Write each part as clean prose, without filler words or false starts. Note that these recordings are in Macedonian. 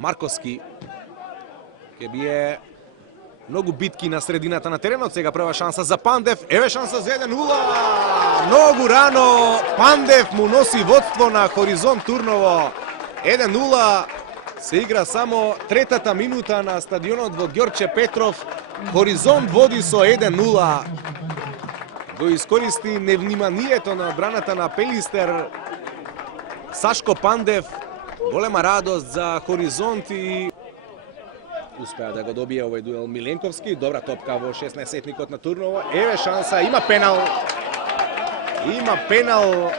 Марковски ќе бие многу битки на средината на теренот. Сега прва шанса за Пандев. Еве шанса за 1-0. Многу рано Пандев му носи водство на Хоризонт Турново. 1-0. Се игра само третата минута на стадионот во Ѓорче Петров. Хоризонт води со 1-0. Го искористи невниманието на одбраната на Пелистер. Сашко Пандев. Голема радост за Хоризонт и успеа да го добие овој дуел Миленковски. Добра топка во 16-етникот на Турново. Еве шанса, има пенал. Има пенал.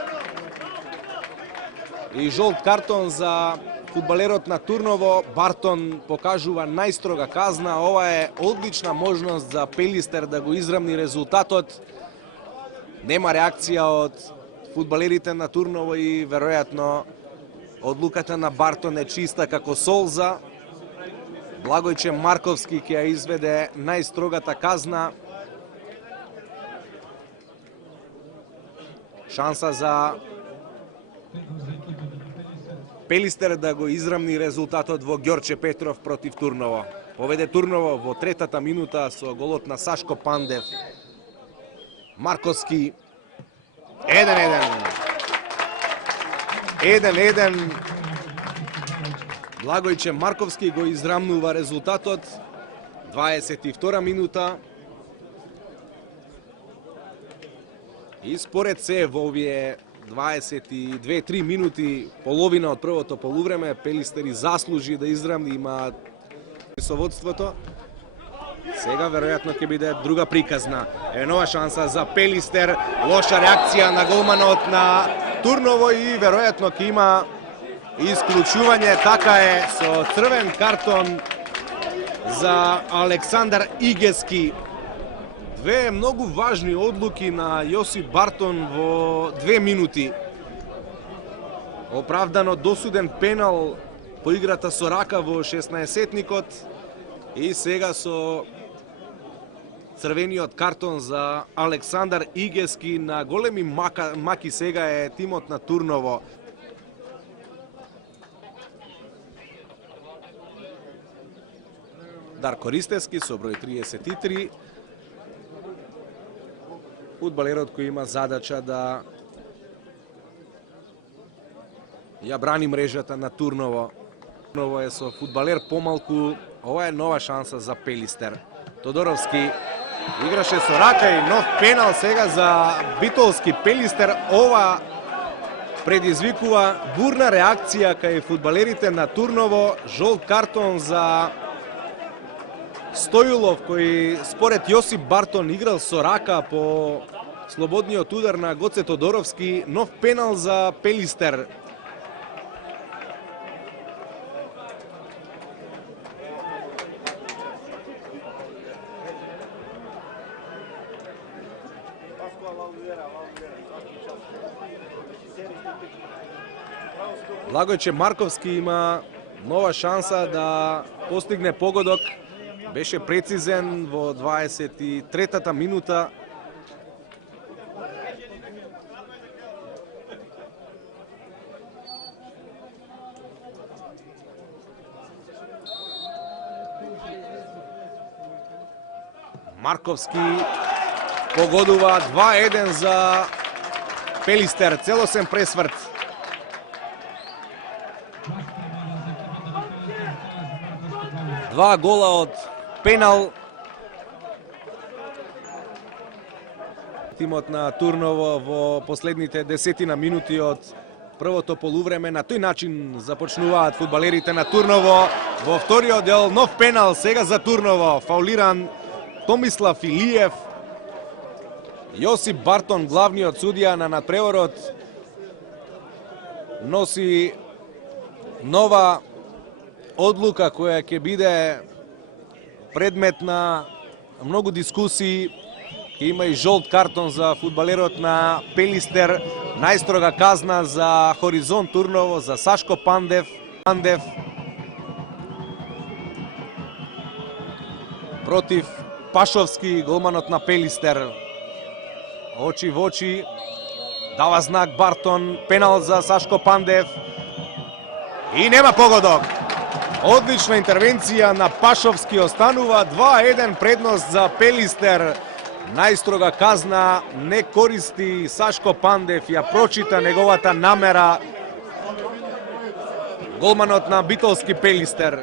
И жолт картон за фудбалерот на Турново. Бартон покажува најстрога казна. Ова е одлична можност за Пелистер да го изравни резултатот. Нема реакција од фудбалерите на Турново и веројатно одлуката на Бартон е чиста како солза. Благојче Марковски ќе ја изведе најстрогата казна. Шанса за Пелистер да го изравни резултатот во Ѓорче Петров против Турново. Поведе Турново во третата минута со голот на Сашко Пандев. Марковски 1-1. 1-1. Благојче Марковски го израмнува резултатот. 22 минута. И според се во овие 22-3 минути, половина од првото полувреме, Пелистери заслужи да израмни, има со водството. Сега веројатно ќе биде друга приказна. Е нова шанса за Пелистер, лоша реакција на голманот на Турново и веројатно ќе има исклучување. Така е, со црвен картон за Александар Игески. Две многу важни одлуки на Јосип Бартон во 2 минути. Оправдано досуден пенал по играта со рака во 16-етникот и сега со црвениот картон за Александар Игески. На големи маки сега е тимот на Турново. Дарко Ристевски со број 33. Фудбалерот кој има задача да ја брани мрежата на Турново. Турново е со фудбалер помалку. Ова е нова шанса за Пелистер. Тодоровски играше со рака и нов пенал сега за Битолски. Пелистер ова предизвикува бурна реакција кај фудбалерите на Турново. Жолт картон за Стојулов, кој според Јосип Бартон играл со рака по слободниот удар на Гоце Тодоровски. Нов пенал за Пелистер. Благојче Марковски има нова шанса да постигне погодок. Беше прецизен во 23-та минута. Марковски погодува 2-1 за Пелистер. Целосен пресврт. Два гола од пенал. Тимот на Турново во последните 10 минути од првото полувреме. На тој начин започнуваат фудбалерите на Турново. Во вториот дел нов пенал сега за Турново. Фаулиран Томислав Илиев. Јосип Бартон, главниот судија на надпреворот, носи нова одлука која ќе биде предмет на многу дискусии. Има и жолт картон за фудбалерот на Пелистер. Најстрога казна за Хоризонт Турново, за Сашко Пандев. Против Пашовски, голманот на Пелистер. Очи во очи, дава знак Бартон, пенал за Сашко Пандев. И нема погодок. Одлична интервенција на Пашовски, останува 2-1 предност за Пелистер. Најстрога казна не користи Сашко Пандев, ја прочита неговата намера голманот на битолски Пелистер.